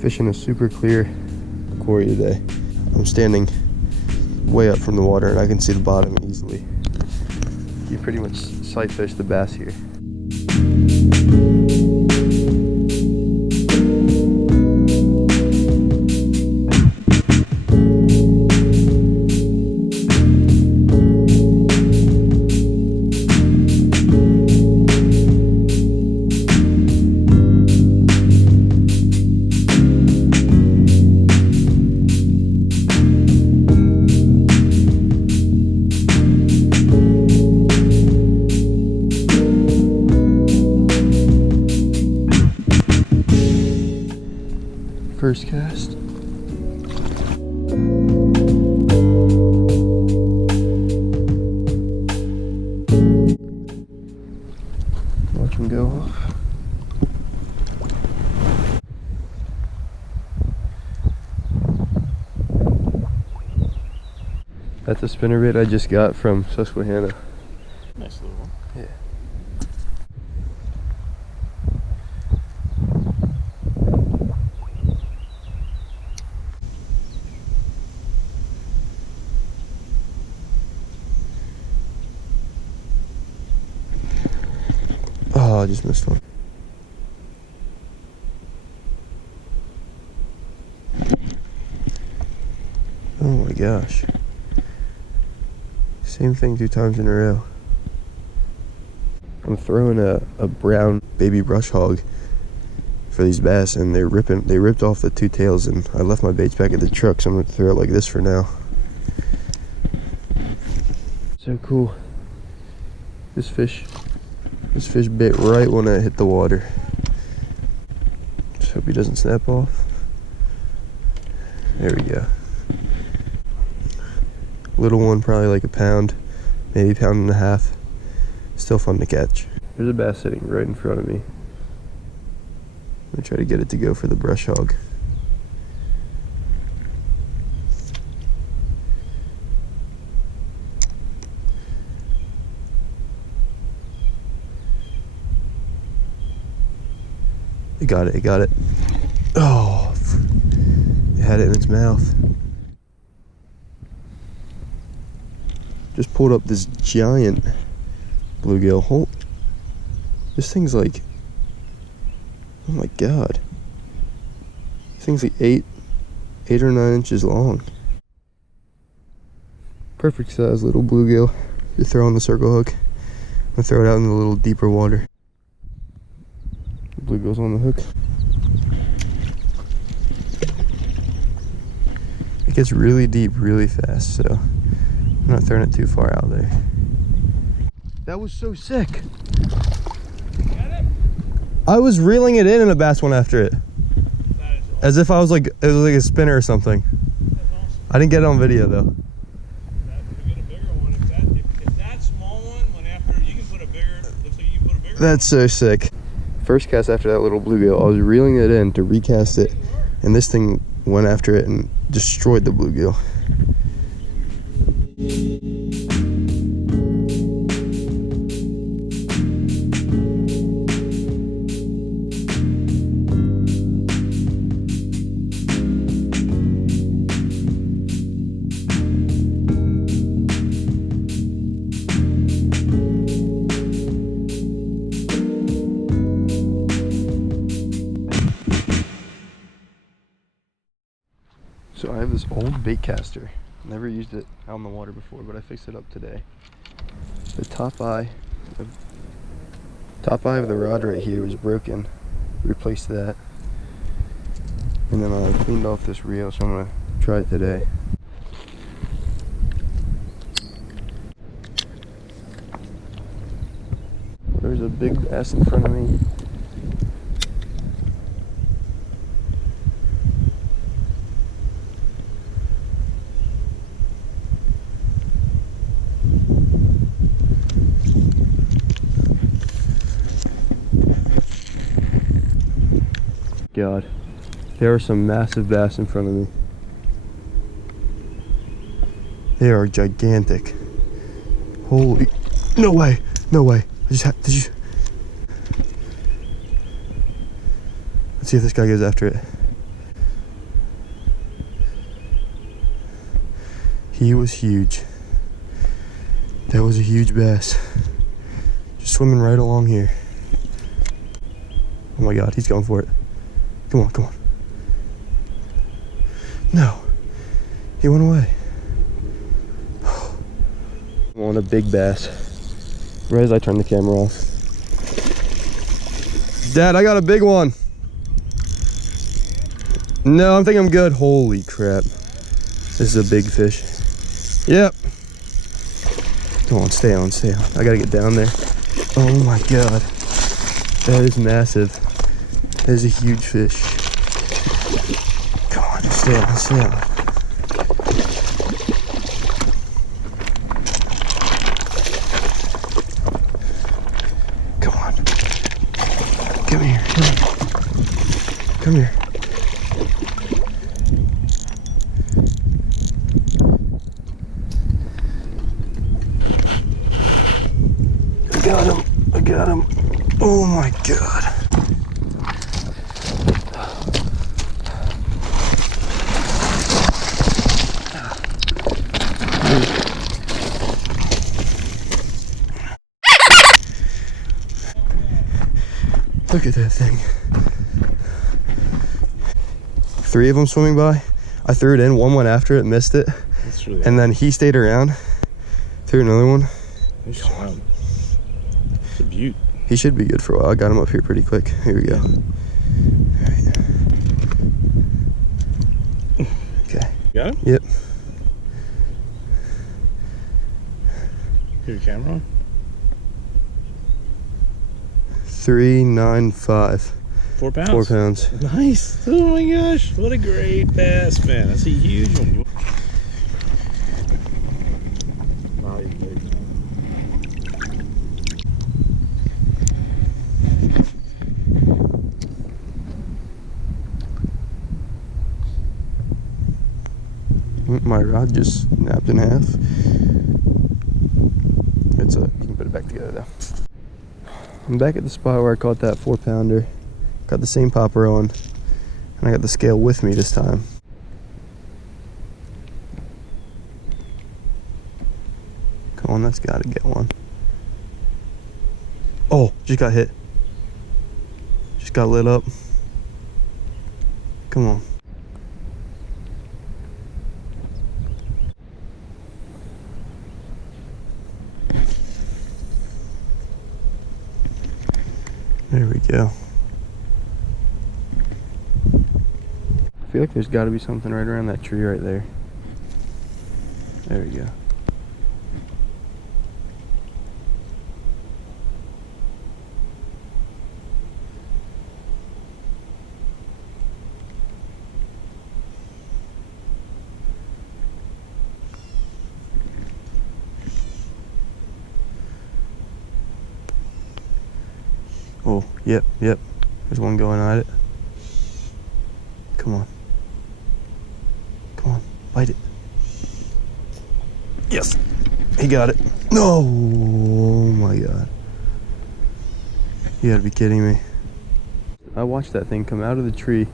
Fishing a super clear quarry today. I'm standing way up from the water and I can see the bottom easily. You pretty much sight fish the bass here. First cast. Watch him go off. That's a spinnerbait I just got from Susquehanna. Nice little one. Yeah. Oh, I just missed one. Oh my gosh. Same thing 2 times in a row. I'm throwing a brown baby brush hog for these bass and they ripped off the 2 tails and I left my baits back at the truck, so I'm gonna throw it like this for now. So cool. This fish bit right when I hit the water. Just hope he doesn't snap off. There we go. Little one, probably like a pound, maybe 1.5 pounds. Still fun to catch. There's a bass sitting right in front of me. I'm gonna try to get it to go for the brush hog. It got it. Oh, it had it in its mouth. Just pulled up this giant bluegill. This thing's like, oh my god. This thing's like 8 or 9 inches long. Perfect size little bluegill. You throw on the circle hook. I'm gonna throw it out in the little deeper water. Bluegill's on the hook. It gets really deep really fast, so I'm not throwing it too far out there. That was so sick. I was reeling it in and a bass went after it. Awesome. As if it was like a spinner or something. That's awesome. I didn't get it on video though. Get a bigger one. If that small one went after it, you can put a bigger. Looks like you can put a bigger. That's so sick. First cast after that little bluegill, I was reeling it in to recast it, and this thing went after it and destroyed the bluegill. So I have this old bait caster. Never used it out in the water before, but I fixed it up today. The top eye of the rod right here was broken. Replaced that. And then I cleaned off this reel, so I'm gonna try it today. There's a big bass in front of me. God, there are some massive bass in front of me. They are gigantic. Holy, no way, no way. I just had, did you? Let's see if this guy goes after it. He was huge. That was a huge bass. Just swimming right along here. Oh my God, he's going for it. Come on, come on. No, he went away. I want a big bass. Right as I turn the camera off. Dad, I got a big one. No, I think I'm good. Holy crap. This is a big fish. Yep. Come on, stay on, stay on. I gotta get down there. Oh my God. That is massive. That is a huge fish. Come on, stay on, stay on. Come on. Come here, come here. Come here. I got him. Oh my God. Look at that thing. 3 of them swimming by. I threw it in, one went after it, missed it. That's really and then he stayed around, threw another one. Nice job. It's a beaut. He should be good for a while. I got him up here pretty quick. Here we go. All right. Okay. You got him? Yep. Your camera on? 395. 4 pounds? 4 pounds. Nice. Oh my gosh. What a great bass, man. That's a huge one. Wow, you're great, man. My rod just snapped in half. It's you can put it back together though. I'm back at the spot where I caught that 4-pounder. Got the same popper on, and I got the scale with me this time. Come on, that's gotta get one. Oh, just got hit. Just got lit up. Come on. There we go. I feel like there's got to be something right around that tree right there. There we go. Oh, yep. There's one going at it. Come on. Come on, bite it. Yes, he got it. No, oh my God. You gotta be kidding me. I watched that thing come out of the tree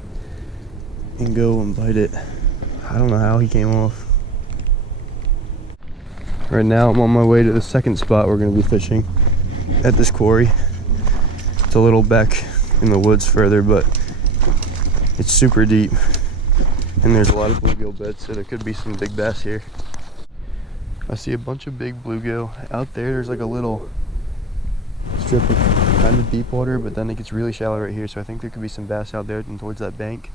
and go and bite it. I don't know how he came off. Right now I'm on my way to the second spot we're gonna be fishing at this quarry. It's a little back in the woods further, but it's super deep. And there's a lot of bluegill beds, so there could be some big bass here. I see a bunch of big bluegill. Out there, there's like a little strip of kind of deep water, but then it gets really shallow right here, so I think there could be some bass out there and towards that bank.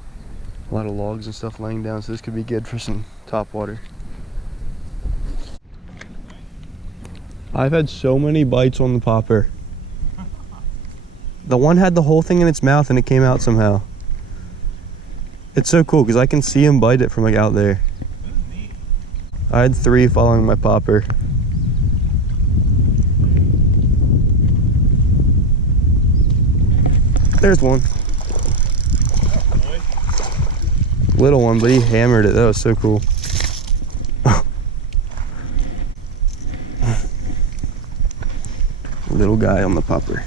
A lot of logs and stuff laying down, so this could be good for some top water. I've had so many bites on the popper. The one had the whole thing in its mouth and it came out somehow. It's so cool because I can see him bite it from like out there. I had 3 following my popper. There's one. Little one, but he hammered it. That was so cool. Little guy on the popper.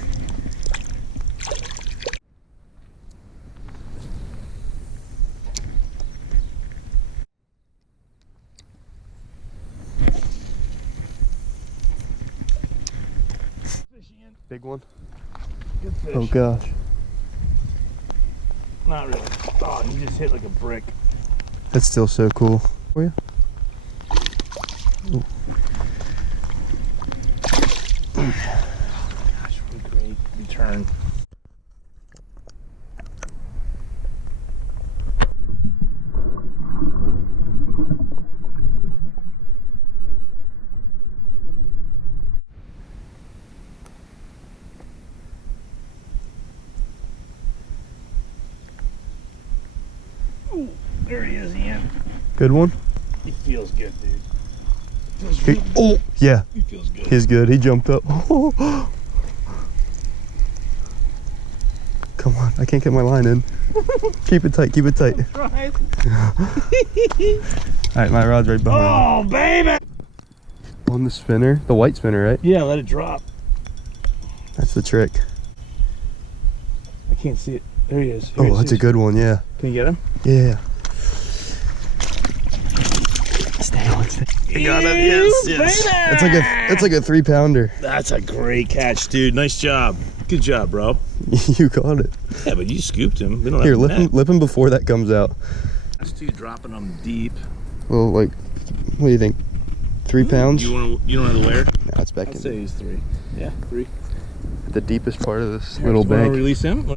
Big one. Good fish. Oh gosh. Not really. Oh, he just hit like a brick. That's still so cool. For you? Ooh. Gosh, what a great return. Ooh, there he is, Ian. Good one? He feels good, dude. Feels He, really oh, yeah. He feels good. He's good. He jumped up. Come on. I can't get my line in. Keep it tight. Keep it tight. Right. Alright, my rod's right behind. Oh, baby! On the spinner. The white spinner, right? Yeah, let it drop. That's the trick. I can't see it. There he is. Here Oh, that's a good one. Yeah. Can you get him? Yeah. Stay on. I got him. Yes, yes. That's like a 3-pounder. That's a great catch, dude. Nice job. Good job, bro. You got it. Yeah, but you scooped him. We don't Here, have lip him before that comes out. That's two dropping them deep. Well, like, what do you think? 3 pounds? You don't have the wear? Nah, it's back I'd in say he's 3. Yeah, 3. the deepest part of this Here, little do you wanna bank. release him?